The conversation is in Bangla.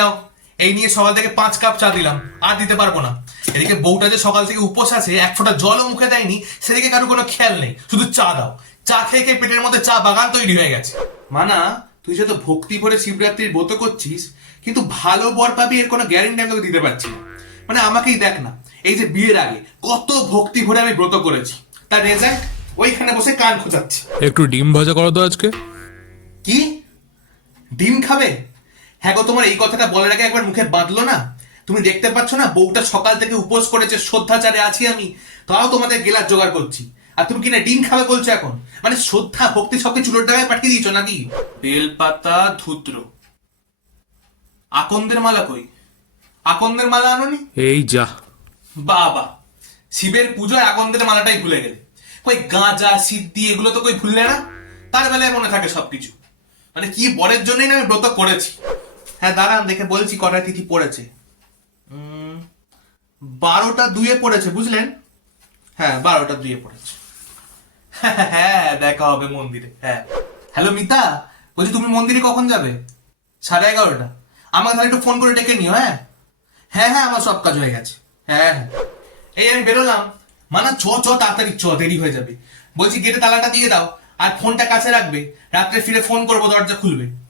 নাও, এই নিয়ে সকাল থেকে 5 কাপ চা দিলাম, আর দিতে পারবো না। এদিকে বউটা যে সকাল থেকে উপোস আছে, এক ফোঁটা জলও মুখে দেয়নি, সেদিকে কারো কোনো খেয়াল নেই, শুধু চা দাও। চা খেয়ে খেয়ে পেটের মধ্যে চা বাগান তৈরি হয়ে গেছে। মানা, তুই যে তো ভক্তি ভরে শিবরাত্রির ব্রত করছিস, কিন্তু ভালো বর পাবি এর কোনো গ্যারেন্টি আমি তোকে দিতে পারছি না। মানে আমাকেই দেখ না, এই যে বিয়ের আগে কত ভক্তি ভরে আমি ব্রত করেছি, তার রেজাল্ট ওইখানে বসে কান খোঁচাচ্ছে। একটু ডিম ভাজা করো তো আজকে। কি? ডিম খাবে? হ্যাঁ গো, তোমার এই কথাটা বলার আগে একবার মুখে বাঁধলো না? তুমি দেখতে পাচ্ছ না বউটা সকাল থেকে উপোস করেছে, শ্রদ্ধাচারে আছি আমি, তাও তোমাদের গেলার জোগাড় করছি, আর তুমি কিনা ডিম খাবে বলছো এখন? মানে শ্রদ্ধা ভক্তি সবকে চুলোর ডাগায় পাঠিয়ে দিয়েছো নাকি? বেলপাতা, ধূত্র, আকন্দের মালা কই? আকন্দের মালা আনোনি? এই যা। বাবা, শিবের পুজোয় আকন্দের মালাটাই ভুলে গেলে। কই গাঁজা সিদ্ধি এগুলো তো কই ভুললে না? তার বেলায় মনে থাকে সবকিছু। মানে কি বরের জন্যই না আমি ব্রত করেছি। হ্যাঁ দাঁড়ান, দেখে বলছি কটায় তিথি পড়েছে। 12টা 2 পড়েছে, বুঝলেন? হ্যাঁ 12টা 2 পড়েছে। হ্যাঁ দেখা হবে মন্দিরে। হ্যাঁ, হ্যালো মিতা, বলছি তুমি মন্দিরে কখন যাবে? 11:30। আমাকে তাহলে একটু ফোন করে ডেকে নিও। হ্যাঁ হ্যাঁ হ্যাঁ, আমার সব কাজ হয়ে গেছে। হ্যাঁ হ্যাঁ, এই আমি বেরোলাম। মানা চ চ, তাড়াতাড়ি চ, দেরি হয়ে যাবে। বলছি গেটে তালাটা দিয়ে দাও, আর ফোনটা কাছে রাখবে, রাত্রে ফিরে ফোন করবো, দরজা খুলবে।